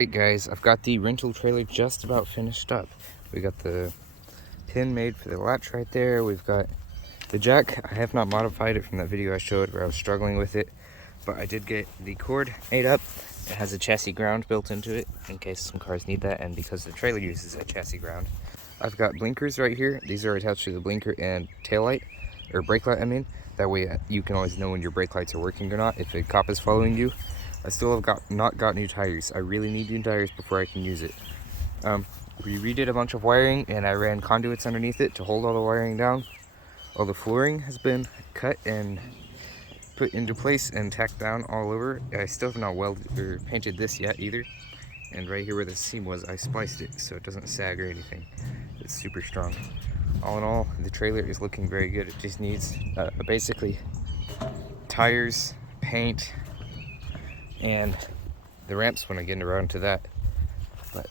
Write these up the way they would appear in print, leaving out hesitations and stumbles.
Hey guys, I've got the rental trailer just about finished up. We got the pin made for the latch right there. We've got the jack. I have not modified it from that video I showed where I was struggling with it, but I did get the cord made up. It has a chassis ground built into it in case some cars need that, and because the trailer uses a chassis ground. I've got blinkers right here. These are attached to the blinker and tail light, or brake light I mean. That way you can always know when your brake lights are working or not if a cop is following you. I still have not got new tires. I really need new tires before I can use it. We redid a bunch of wiring and I ran conduits underneath it to hold all the wiring down. All the flooring has been cut and put into place and tacked down all over. I still have not welded or painted this yet either. And right here where the seam was, I spliced it so it doesn't sag or anything. It's super strong. All in all, the trailer is looking very good. It just needs basically tires, paint, and the ramps when I get around to that, but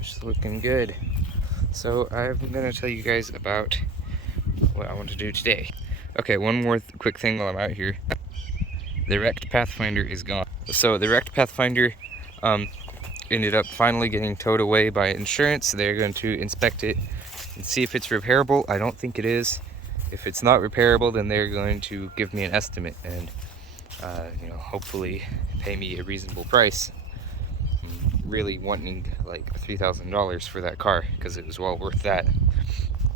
it's looking good. So I'm gonna tell you guys about what I want to do today. Okay, one more quick thing while I'm out here. The wrecked Pathfinder is gone. So the wrecked Pathfinder ended up finally getting towed away by insurance. They're going to inspect it and see if it's repairable. I don't think it is. If it's not repairable, then they're going to give me an estimate and hopefully pay me a reasonable price. I'm really wanting like $3,000 for that car because it was well worth that.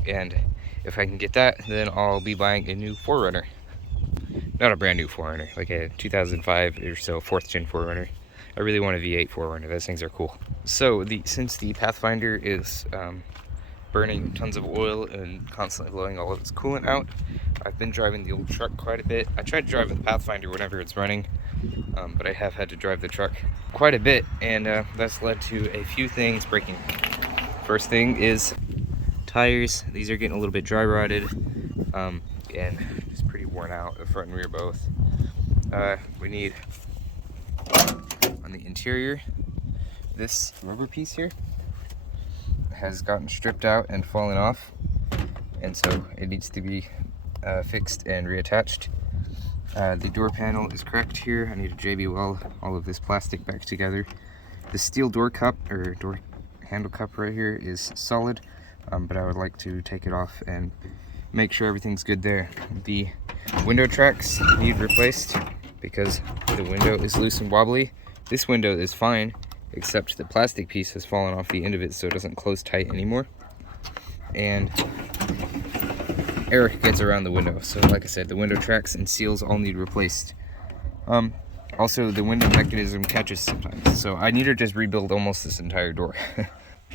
And if I can get that, then I'll be buying a new 4Runner. Not a brand new 4Runner, like a 2005 or so 4th gen 4Runner. I really want a V8 4Runner. Those things are cool. So since the Pathfinder is burning tons of oil and constantly blowing all of its coolant out, I've been driving the old truck quite a bit. I tried to drive the Pathfinder whenever it's running, but I have had to drive the truck quite a bit, and that's led to a few things breaking. First thing is tires. These are getting a little bit dry rotted and just pretty worn out, the front and rear both. We need, on the interior, this rubber piece here has gotten stripped out and fallen off, and so it needs to be fixed and reattached. The door panel is cracked here. I need to JB weld all of this plastic back together. The steel door cup, or door handle cup right here, is solid, but I would like to take it off and make sure everything's good there. The window tracks need replaced because the window is loose and wobbly. This window is fine, except the plastic piece has fallen off the end of it so it doesn't close tight anymore. And air gets around the window. So like I said, the window tracks and seals all need replaced. Also, the window mechanism catches sometimes. So I need to just rebuild almost this entire door.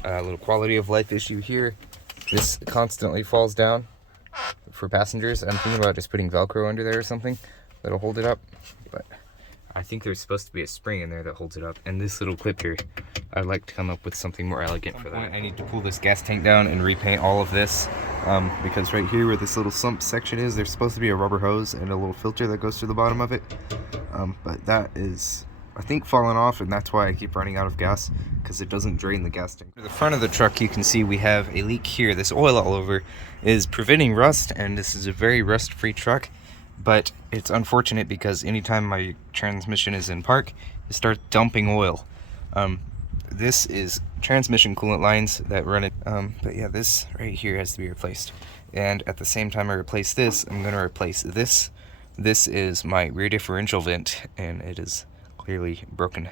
A little quality of life issue here. This constantly falls down for passengers. I'm thinking about just putting Velcro under there or something that'll hold it up. But I think there's supposed to be a spring in there that holds it up. And this little clip here, I'd like to come up with something more elegant for that. I need to pull this gas tank down and repaint all of this because right here where this little sump section is, there's supposed to be a rubber hose and a little filter that goes to the bottom of it. But that is, I think, falling off, and that's why I keep running out of gas, because it doesn't drain the gas tank. For the front of the truck, you can see we have a leak here. This oil all over is preventing rust, and this is a very rust-free truck. But it's unfortunate because anytime my transmission is in park, it starts dumping oil. This is transmission coolant lines that run it. But yeah, this right here has to be replaced. And at the same time I replace this, I'm going to replace this. This is my rear differential vent, and it is clearly broken.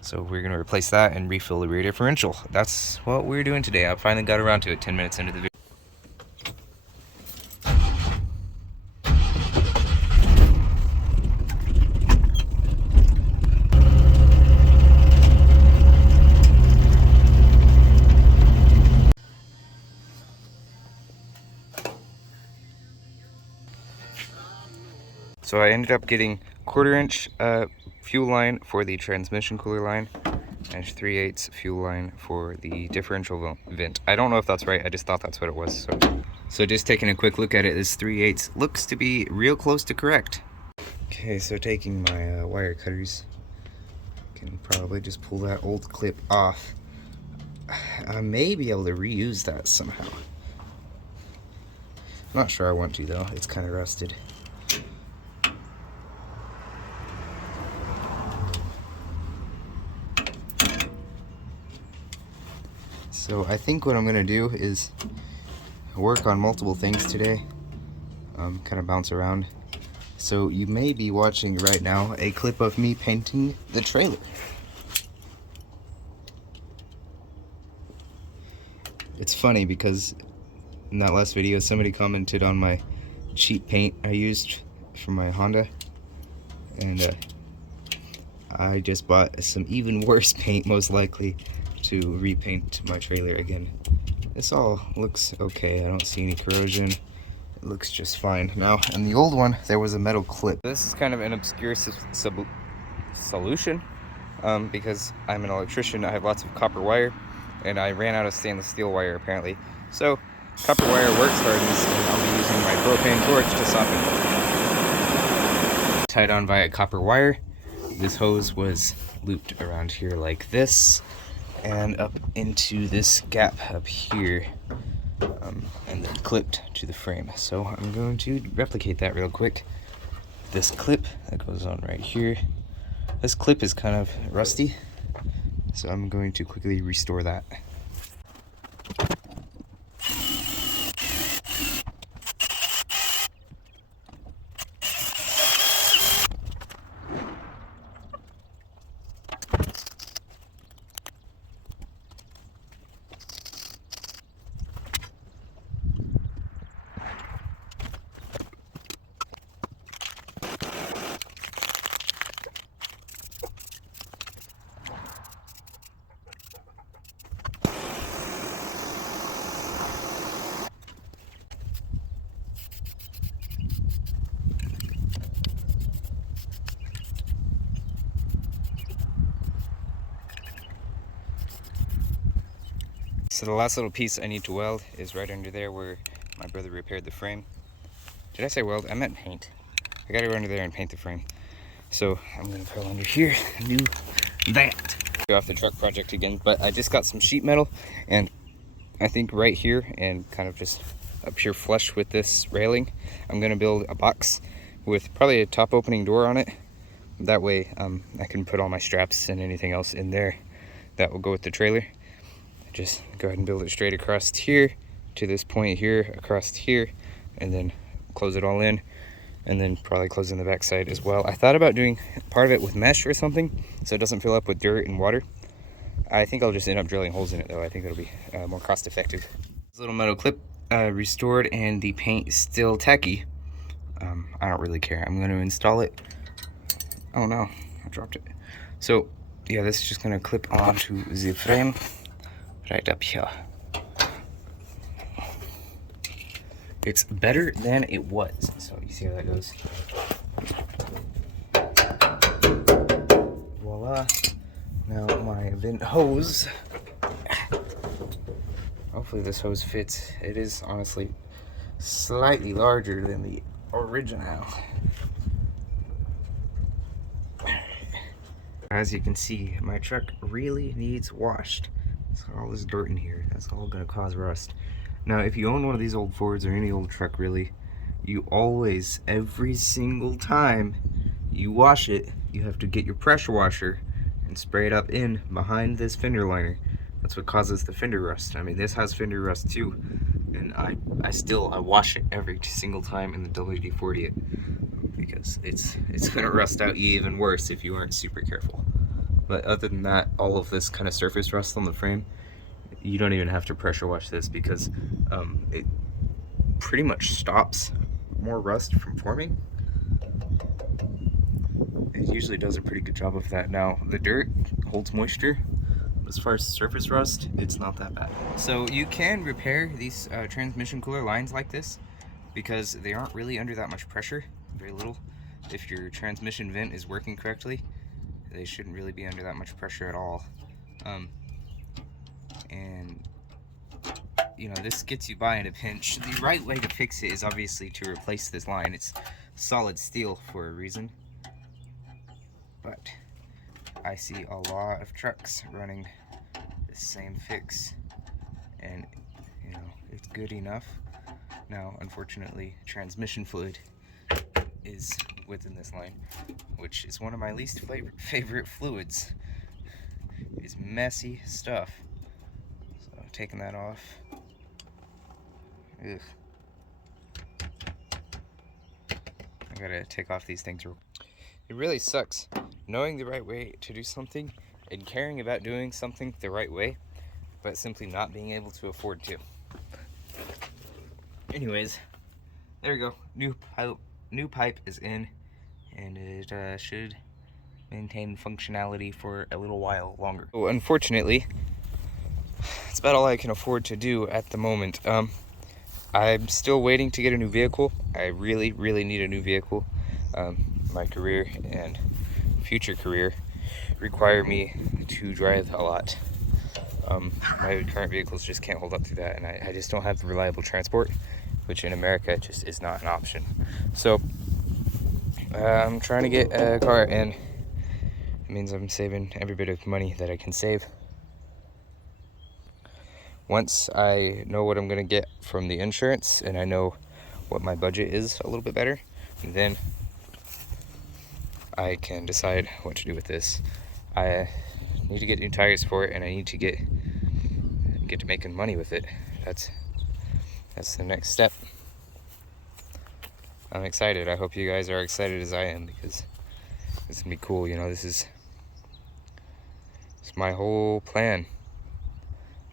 So we're going to replace that and refill the rear differential. That's what we're doing today. I finally got around to it 10 minutes into the video. So I ended up getting 1/4-inch fuel line for the transmission cooler line and 3/8 fuel line for the differential vent. I don't know if that's right, I just thought that's what it was. So just taking a quick look at it, this 3/8 looks to be real close to correct. Okay, so taking my wire cutters, can probably just pull that old clip off. I may be able to reuse that somehow. I'm not sure I want to though, it's kind of rusted. So I think what I'm gonna do is work on multiple things today, kind of bounce around. So you may be watching right now a clip of me painting the trailer. It's funny because in that last video somebody commented on my cheap paint I used for my Honda, and I just bought some even worse paint, most likely, to repaint my trailer again. This all looks okay. I don't see any corrosion. It looks just fine. Now, in the old one, there was a metal clip. This is kind of an obscure solution because I'm an electrician. I have lots of copper wire, and I ran out of stainless steel wire apparently. So, copper wire works hardens, and I'll be using my propane torch to soften it. Tied on via copper wire. This hose was looped around here like this and up into this gap up here, and then clipped to the frame. So I'm going to replicate that real quick. This clip that goes on right here, this clip is kind of rusty, so I'm going to quickly restore that. So the last little piece I need to weld is right under there where my brother repaired the frame. Did I say weld? I meant paint. I gotta go under there and paint the frame. So I'm gonna curl under here and do that. Go off the truck project again, but I just got some sheet metal, and I think right here and kind of just up here flush with this railing, I'm gonna build a box with probably a top opening door on it. That way I can put all my straps and anything else in there that will go with the trailer. Just go ahead and build it straight across here to this point here, across here, and then close it all in, and then probably close in the back side as well. I thought about doing part of it with mesh or something so it doesn't fill up with dirt and water. I think I'll just end up drilling holes in it though. I think that'll be more cost effective. This little metal clip restored, and the paint is still tacky. I don't really care. I'm going to install it. Oh no, I dropped it. So yeah, this is just going to clip onto the frame right up here. It's better than it was. So you see how that goes. Voila. Now my vent hose. Hopefully this hose fits. It is honestly slightly larger than the original. As you can see, my truck really needs washed. So all this dirt in here, that's all gonna cause rust. Now, if you own one of these old Fords or any old truck really, you always, every single time you wash it, you have to get your pressure washer and spray it up in behind this fender liner. That's what causes the fender rust. I mean, this has fender rust too, and I wash it every single time in the WD-40 it, because it's gonna rust out even worse if you aren't super careful. But other than that, all of this kind of surface rust on the frame, you don't even have to pressure wash this because it pretty much stops more rust from forming. It usually does a pretty good job of that. Now, the dirt holds moisture. As far as surface rust, it's not that bad. So you can repair these transmission cooler lines like this because they aren't really under that much pressure, very little. If your transmission vent is working correctly, they shouldn't really be under that much pressure at all. And you know, this gets you by in a pinch. The right way to fix it is obviously to replace this line. It's solid steel for a reason, but I see a lot of trucks running the same fix, and you know, it's good enough. Now, unfortunately, transmission fluid is within this line, which is one of my least favorite fluids. It is messy stuff. So taking that off. Ugh. I gotta take off these things. It really sucks knowing the right way to do something and caring about doing something the right way, but simply not being able to afford to. Anyways, there we go. New pipe is in, and it should maintain functionality for a little while longer. So unfortunately, that's about all I can afford to do at the moment. I'm still waiting to get a new vehicle. I really, really need a new vehicle. My career and future career require me to drive a lot. My current vehicles just can't hold up to that, and I just don't have the reliable transport, which in America just is not an option. So I'm trying to get a car, and it means I'm saving every bit of money that I can save. Once I know what I'm gonna get from the insurance and I know what my budget is a little bit better, then I can decide what to do with this. I need to get new tires for it, and I need to get to making money with it. That's the next step. I'm excited. I hope you guys are excited as I am, because it's gonna be cool. You know, it's my whole plan,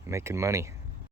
making money.